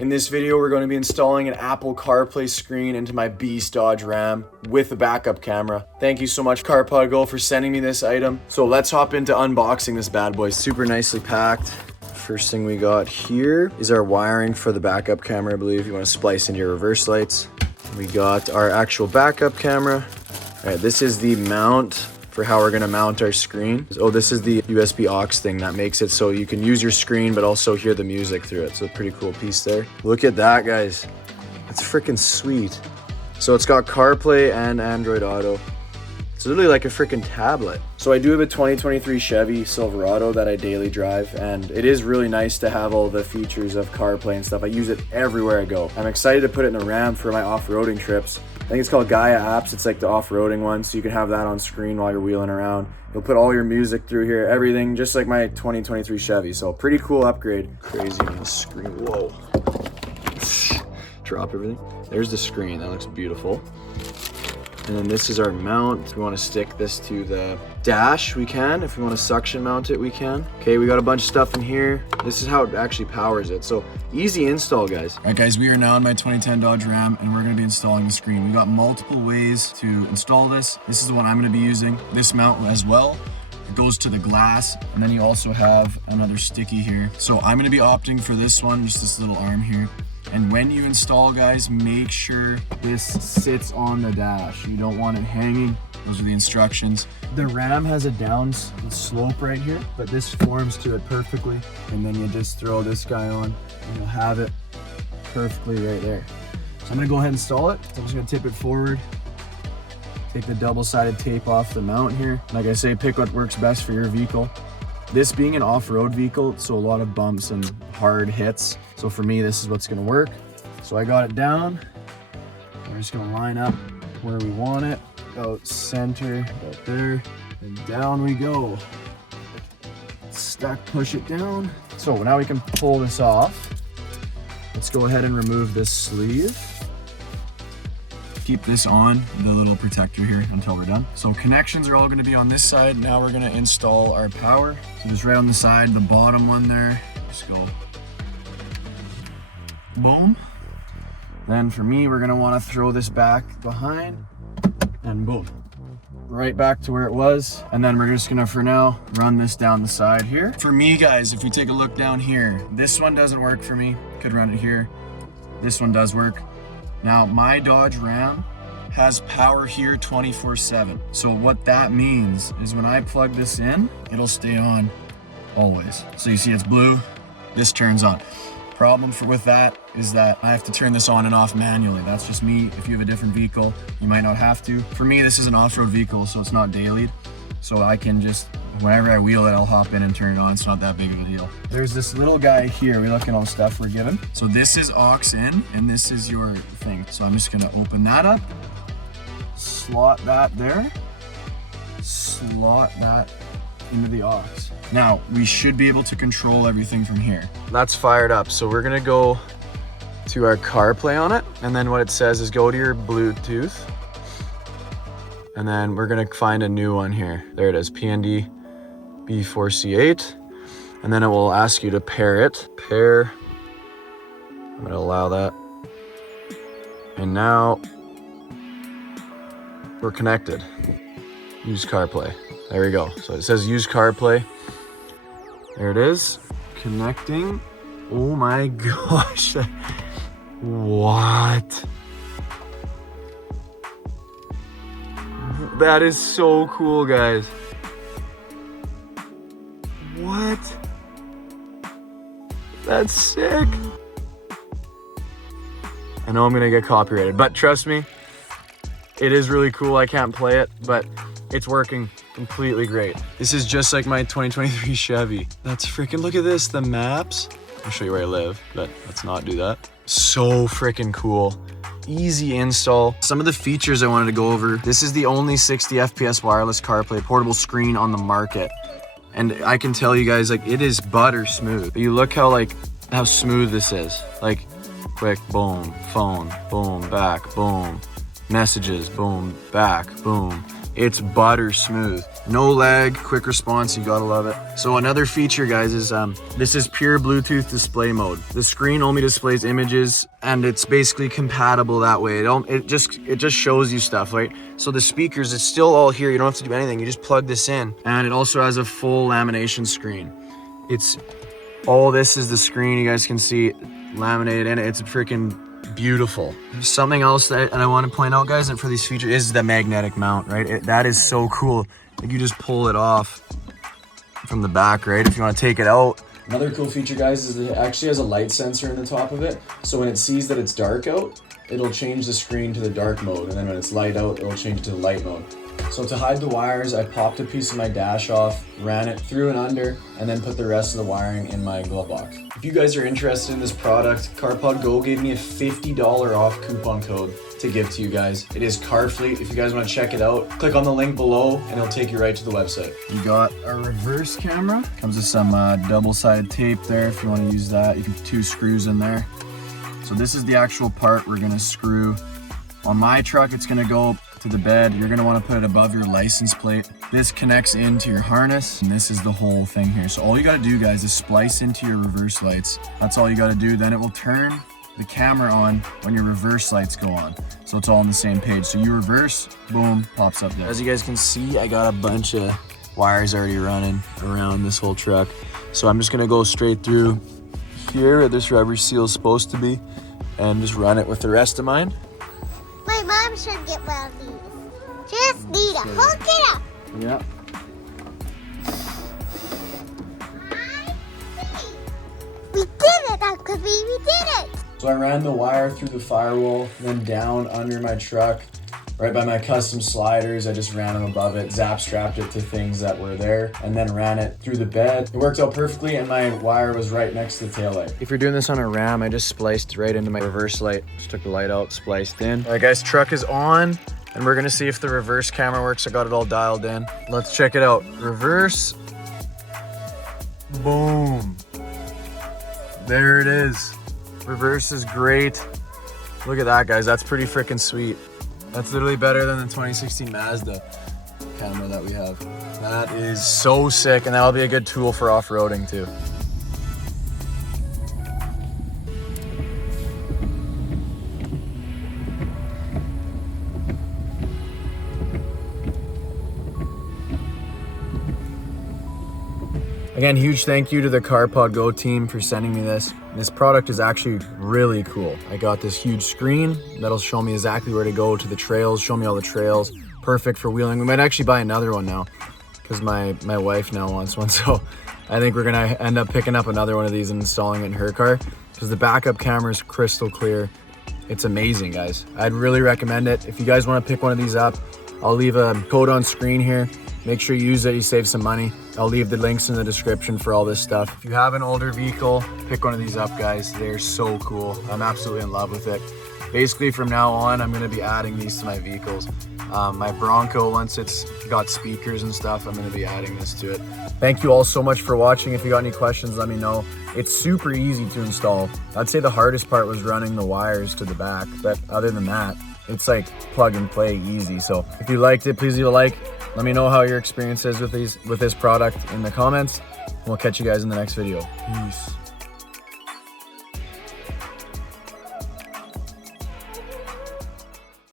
In this video, we're going to be installing an Apple CarPlay screen into my beast Dodge Ram with a backup camera. Thank you so much, CarpodGo, for sending me this item. So let's hop into unboxing this bad boy. Super nicely packed. First thing we got here is our wiring for the backup camera, I believe. You want to splice into your reverse lights. We got our actual backup camera. All right, this is the mount for how we're gonna mount our screen. Oh, this is the USB aux thing that makes it so you can use your screen but also hear the music through it. So a pretty cool piece there. Look at that, guys. That's freaking sweet. So it's got CarPlay and Android Auto. It's literally like a freaking tablet. So I do have a 2023 Chevy Silverado that I daily drive, and it is really nice to have all the features of CarPlay and stuff. I use it everywhere I go. I'm excited to put it in a Ram for my off-roading trips. I think it's called Gaia Apps. It's like the off-roading one, so you can have that on screen while you're wheeling around. You'll put all your music through here, everything, just like my 2023 Chevy. So pretty cool upgrade. Crazy on the screen. Whoa. Drop everything. There's the screen. That looks beautiful. And then this is our mount. If we want to stick this to the dash, we can. If we want to suction mount it, we can. Okay, we got a bunch of stuff in here. This is how it actually powers it. So easy install, guys. All right, guys, we are now in my 2010 Dodge Ram, and we're going to be installing the screen. We got multiple ways to install this. This is the one I'm going to be using. This mount as well. It goes to the glass, and then you also have another sticky here. So I'm going to be opting for this one, just this little arm here. And when you install, guys, make sure this sits on the dash. You don't want it hanging. Those are the instructions. The Ram has a down slope right here, but this forms to it perfectly. And then you just throw this guy on and you'll have it perfectly right there. So I'm gonna go ahead and install it. So I'm just gonna tip it forward. Take the double-sided tape off the mount here. Like I say, pick what works best for your vehicle. This being an off-road vehicle, so a lot of bumps and hard hits. So for me, this is what's gonna work. So I got it down. We're just gonna line up where we want it. About center, about there, and down we go. Stuck, push it down. So now we can pull this off. Let's go ahead and remove this sleeve. Keep this on, the little protector here, until we're done. So connections are all gonna be on this side. Now we're gonna install our power. So just right on the side, the bottom one there, just go boom. Then for me, we're gonna wanna throw this back behind and boom. Right back to where it was. And then we're just gonna, for now, run this down the side here. For me, guys, if we take a look down here, this one doesn't work for me. Could run it here. This one does work. Now, my Dodge Ram has power here 24/7. So what that means is when I plug this in, it'll stay on always. So you see it's blue, this turns on. Problem with that is that I have to turn this on and off manually. That's just me. If you have a different vehicle, you might not have to. For me, this is an off-road vehicle, so it's not dailied. So I can just, whenever I wheel it, I'll hop in and turn it on. It's not that big of a deal. There's this little guy here. We look at all the stuff we're given. So this is aux in, and this is your thing. So I'm just gonna open that up, slot that there, slot that into the aux. Now, we should be able to control everything from here. That's fired up. So we're gonna go to our CarPlay on it. And then what it says is go to your Bluetooth. And then we're gonna find a new one here. There it is, PND B4C8. And then it will ask you to pair it. Pair, I'm gonna allow that. And now we're connected. Use CarPlay. There we go. So it says use CarPlay. There it is, connecting. Oh my gosh. What? That is so cool, guys. What? That's sick. I know I'm gonna get copyrighted, but trust me, it is really cool. I can't play it, but it's working completely great. This is just like my 2023 Chevy. That's freaking, look at this, the maps. I'll show you where I live, but let's not do that. So freaking cool. Easy install. Some of the features I wanted to go over. This is the only 60 FPS wireless CarPlay portable screen on the market. And I can tell you guys, like, it is butter smooth. You look how smooth this is. Like, quick, boom, phone, boom, back, boom, messages, boom, back, boom. It's butter smooth. No lag, quick response, you gotta love it. So another feature, guys, is this is pure Bluetooth display mode. The screen only displays images, and it's basically compatible that way. It just shows you stuff, right? So the speakers, it's still all here. You don't have to do anything. You just plug this in, and it also has a full lamination screen. All this is the screen. You guys can see laminated in it. It's freaking beautiful. There's something else that I want to point out, guys, and for these features is the magnetic mount, right? That is so cool. Like, you just pull it off from the back, right? If you want to take it out. Another cool feature, guys, is that it actually has a light sensor in the top of it. So when it sees that it's dark out, it'll change the screen to the dark mode. And then when it's light out, it'll change to the light mode. So to hide the wires, I popped a piece of my dash off, ran it through and under, and then put the rest of the wiring in my glove box. If you guys are interested in this product, CarpodGo gave me a $50 off coupon code to give to you guys. It is Carfleet. If you guys want to check it out, click on the link below and it'll take you right to the website. You got a reverse camera. Comes with some double-sided tape there if you want to use that. You can put 2 screws in there. So this is the actual part we're gonna screw. On my truck, it's gonna go to the bed. You're gonna wanna put it above your license plate. This connects into your harness, and this is the whole thing here. So all you gotta do, guys, is splice into your reverse lights. That's all you gotta do. Then it will turn the camera on when your reverse lights go on. So it's all on the same page. So you reverse, boom, pops up there. As you guys can see, I got a bunch of wires already running around this whole truck. So I'm just gonna go straight through here where this rubber seal is supposed to be and just run it with the rest of mine. My mom should get one of these. Just need to hook it up. Yeah. We did it, Uncle B, we did it. So I ran the wire through the firewall, then down under my truck, right by my custom sliders. I just ran them above it, zap strapped it to things that were there, and then ran it through the bed. It worked out perfectly, and my wire was right next to the taillight. If you're doing this on a Ram, I just spliced right into my reverse light. Just took the light out, spliced in. All right, guys, truck is on, and we're gonna see if the reverse camera works. I got it all dialed in. Let's check it out. Reverse. Boom. There it is. Reverse is great. Look at that, guys. That's pretty freaking sweet. That's literally better than the 2016 Mazda camera that we have. That is so sick, and that'll be a good tool for off-roading too. Again, huge thank you to the CarpodGo team for sending me this. This product is actually really cool. I got this huge screen that'll show me exactly where to go to the trails, show me all the trails. Perfect for wheeling. We might actually buy another one now because my wife now wants one. So I think we're gonna end up picking up another one of these and installing it in her car because the backup camera is crystal clear. It's amazing, guys. I'd really recommend it. If you guys wanna pick one of these up, I'll leave a code on screen here. Make sure you use it, you save some money. I'll leave the links in the description for all this stuff. If you have an older vehicle, pick one of these up, guys. They're so cool. I'm absolutely in love with it. Basically, from now on, I'm gonna be adding these to my vehicles. My Bronco, once it's got speakers and stuff, I'm gonna be adding this to it. Thank you all so much for watching. If you got any questions, let me know. It's super easy to install. I'd say the hardest part was running the wires to the back, but other than that, it's like plug and play easy. So if you liked it, please leave a like. Let me know how your experience is with this product in the comments. We'll catch you guys in the next video. Peace.